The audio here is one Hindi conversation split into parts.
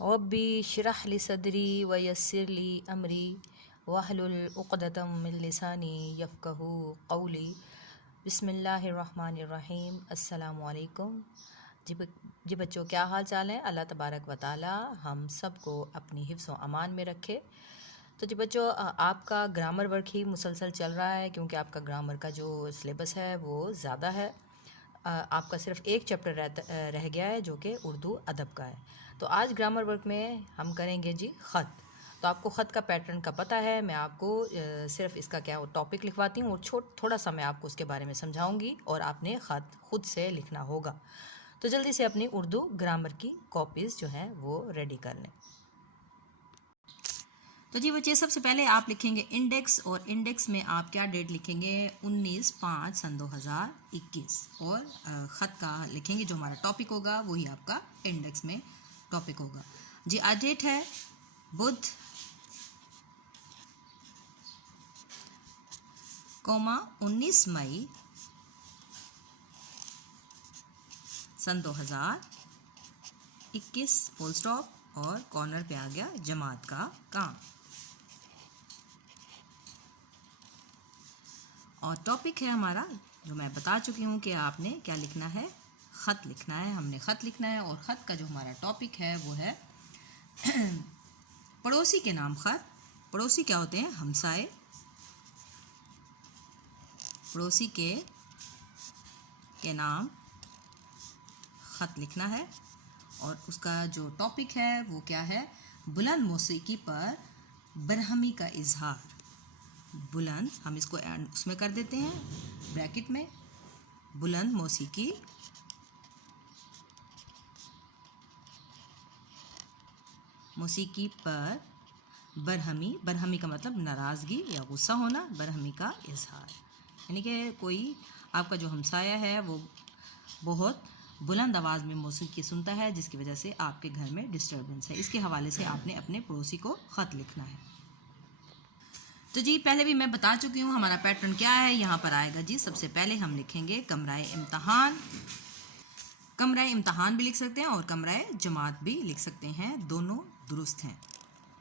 रब्बी इश्रह ली सदरी व यस्सिर ली अमरी वहलुल उक़दतम मिन लिसानी यफ़क़हू क़ौली। बिस्मिल्लाहिर्रहमानिर्रहीम। अस्सलामु अलैकुम। जी बच्चों, क्या हाल चाल है? अल्लाह तबारक व ताला हम सबको अपनी हिफ्ज़ व अमान में रखे। तो जी बच्चों, आपका ग्रामर वर्क ही मुसलसल चल रहा है क्योंकि आपका ग्रामर का जो सिलेबस है वो ज़्यादा है। आपका सिर्फ एक चैप्टर रह गया है जो कि उर्दू अदब का है। तो आज ग्रामर वर्क में हम करेंगे जी ख़त। तो आपको ख़त का पैटर्न का पता है। मैं आपको सिर्फ इसका क्या टॉपिक लिखवाती हूँ और थोड़ा सा मैं आपको उसके बारे में समझाऊंगी और आपने ख़त खुद से लिखना होगा। तो जल्दी से अपनी उर्दू ग्रामर की कॉपीज़ जो हैं वो रेडी कर लें। तो जी बच्चे, सबसे पहले आप लिखेंगे इंडेक्स, और इंडेक्स में आप क्या डेट लिखेंगे? 19/5/2021। और ख़त का लिखेंगे, जो हमारा टॉपिक होगा वही आपका इंडेक्स में टॉपिक होगा। जी आज डेट है बुध, कॉमा 19 मई सन 2021, फुल स्टॉप, और कॉर्नर पे आ गया जमात का काम। और टॉपिक है हमारा, जो मैं बता चुकी हूँ कि आपने क्या लिखना है, ख़त लिखना है। हमने ख़त लिखना है और ख़त का जो हमारा टॉपिक है वो है पड़ोसी के नाम ख़त। पड़ोसी क्या होते हैं? हमसाए। पड़ोसी के नाम ख़त लिखना है। और उसका जो टॉपिक है वो क्या है? बुलंद मौसीकी पर बरहमी का इजहार। बुलंद, हम इसको उसमें कर देते हैं ब्रैकेट में, बुलंद मौसीकी पर बरहमी। बरहमी का मतलब नाराज़गी या गुस्सा होना, बरहमी का इजहार, यानी कि कोई आपका जो हमसाया है वो बहुत बुलंद आवाज़ में मौसीकी सुनता है जिसकी वजह से आपके घर में डिस्टर्बेंस है। इसके हवाले से आपने अपने पड़ोसी को ख़त लिखना है। तो जी पहले भी मैं बता चुकी हूँ हमारा पैटर्न क्या है। यहाँ पर आएगा जी, सबसे पहले हम लिखेंगे कमराए इम्तहान। कमराए इम्तहान भी लिख सकते हैं और कमराए जमात भी लिख सकते हैं, दोनों दुरुस्त हैं,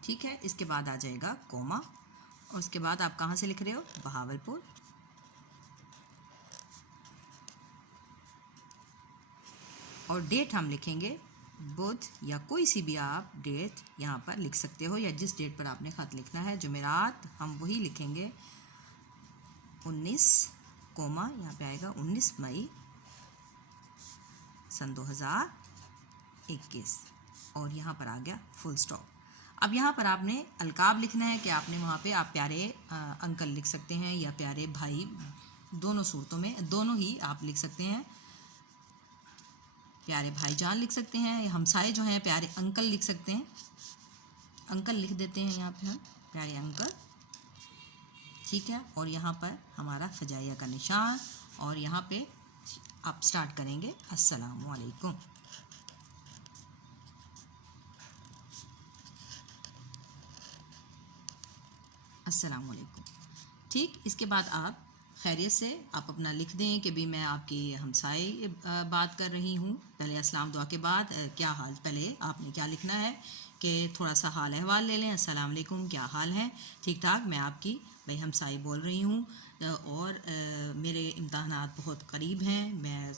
ठीक है। इसके बाद आ जाएगा कोमा, और उसके बाद आप कहाँ से लिख रहे हो? बहावलपुर। और डेट हम लिखेंगे बुध, या कोई सी भी आप डेट यहाँ पर लिख सकते हो, या जिस डेट पर आपने ख़त लिखना है। जुमेरात हम वही लिखेंगे 19, कोमा यहाँ पे आएगा 19 मई सन 2021, और यहाँ पर आ गया फुल स्टॉप। अब यहाँ पर आपने अलकाब लिखना है कि आपने वहाँ पे आप प्यारे अंकल लिख सकते हैं या प्यारे भाई, दोनों सूरतों में, दोनों ही आप लिख सकते हैं। प्यारे भाईजान लिख सकते हैं, या हमसाए जो हैं प्यारे अंकल लिख सकते हैं। अंकल लिख देते हैं यहाँ पे हम, प्यारे अंकल, ठीक है। और यहाँ पर हमारा फजाइया का निशान, और यहाँ पे आप स्टार्ट करेंगे अस्सलामु अलैकुम। अस्सलामु अलैकुम, ठीक। इसके बाद आप खैरियत से आप अपना लिख दें कि भी मैं आपकी हमसाए बात कर रही हूँ। पहले अस्सलाम दुआ के बाद क्या हाल, पहले आपने क्या लिखना है कि थोड़ा सा हाल अहवाल ले लें। अस्सलाम वालेकुम, क्या हाल है? ठीक ठाक, मैं आपकी भाई हमसाई बोल रही हूँ, और मेरे इम्तहानात बहुत करीब हैं, मैं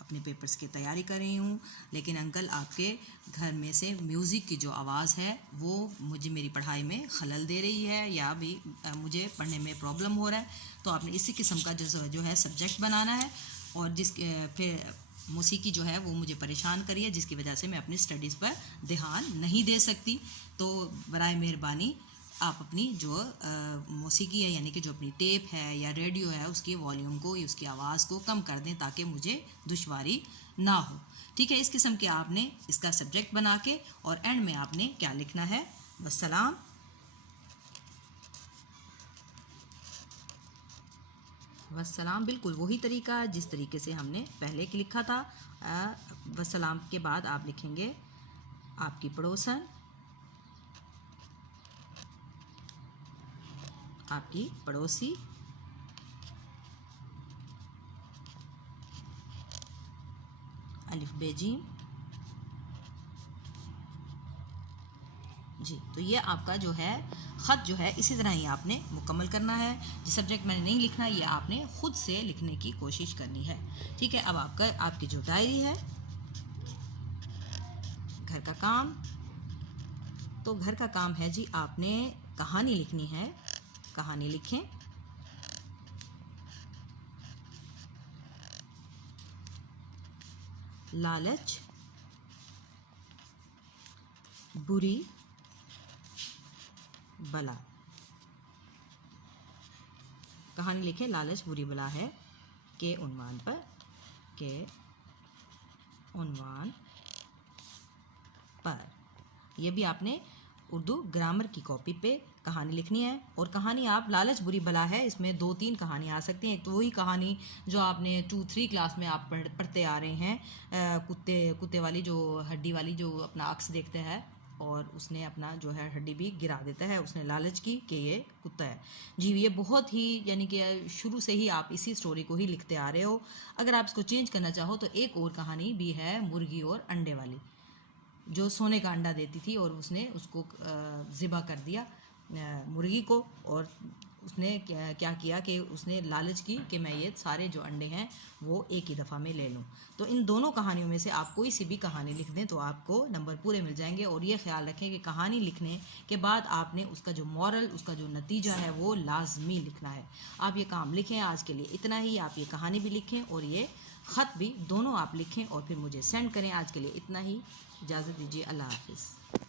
अपने पेपर्स की तैयारी कर रही हूँ, लेकिन अंकल आपके घर में से म्यूज़िक की जो आवाज़ है वो मुझे मेरी पढ़ाई में खलल दे रही है, या भी मुझे पढ़ने में प्रॉब्लम हो रहा है। तो आपने इसी किस्म का जो है सब्जेक्ट बनाना है, और फिर मौसीकी जो है वो मुझे परेशान करी है जिसकी वजह से मैं अपनी स्टडीज़ पर ध्यान नहीं दे सकती। तो बराए मेहरबानी आप अपनी जो मौसीकी है, यानी कि जो अपनी टेप है या रेडियो है, उसकी वॉल्यूम को या उसकी आवाज़ को कम कर दें ताकि मुझे दुश्वारी ना हो, ठीक है। इस किस्म के आपने इसका सब्जेक्ट बना के, और एंड में आपने क्या लिखना है? वस्सलाम। वस्सलाम, बिल्कुल वही तरीका जिस तरीके से हमने पहले की लिखा था। वस्सलाम के बाद आप लिखेंगे आपकी पड़ोसन, आपकी पड़ोसी, अलिफ बेजीम, जी। तो ये आपका जो है ख़त जो है इसी तरह ही आपने मुकम्मल करना है। जिस सब्जेक्ट में नहीं लिखना ये आपने ख़ुद से लिखने की कोशिश करनी है। ठीक है, अब आपकी जो डायरी है, घर का काम, तो घर का काम है जी, आपने कहानी लिखनी है। कहानी लिखें। लालच बुरी बला। कहानी लिखें लालच बुरी बला है के उन्वान पर। के उन्वान पर। यह भी आपने उर्दू ग्रामर की कॉपी पे कहानी लिखनी है। और कहानी आप लालच बुरी बला है, इसमें 2-3 कहानी आ सकती हैं। एक तो वही कहानी जो आपने 2-3 क्लास में आप पढ़ते आ रहे हैं, कुत्ते वाली, जो हड्डी वाली, जो अपना अक्स देखते हैं और उसने अपना जो है हड्डी भी गिरा देता है, उसने लालच की कि ये कुत्ता है। जी, ये बहुत ही, यानी कि शुरू से ही आप इसी स्टोरी को ही लिखते आ रहे हो। अगर आप इसको चेंज करना चाहो तो एक और कहानी भी है, मुर्गी और अंडे वाली, जो सोने का अंडा देती थी और उसने उसको ज़िबा कर दिया मुर्गी को। और उसने क्या किया कि उसने लालच की कि मैं ये सारे जो अंडे हैं वो एक ही दफ़ा में ले लूं। तो इन दोनों कहानियों में से आप कोई सी भी कहानी लिख दें तो आपको नंबर पूरे मिल जाएंगे। और ये ख्याल रखें कि कहानी लिखने के बाद आपने उसका जो मॉरल, उसका जो नतीजा है वो लाजमी लिखना है। आप ये काम लिखें। आज के लिए इतना ही। आप ये कहानी भी लिखें और ये ख़त भी, दोनों आप लिखें और फिर मुझे सेंड करें। आज के लिए इतना ही। इजाज़त दीजिए। अल्लाह हाफ़िज़।